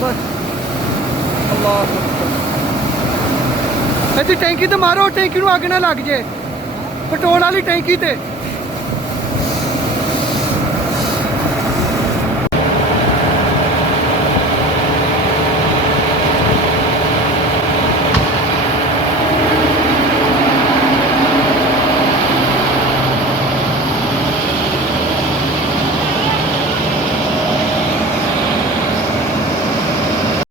बस अल्लाह इतनी टैंकी तो मारो, टैंकी नूं अग ना लग जाए, पेट्रोल वाली टैंकी ते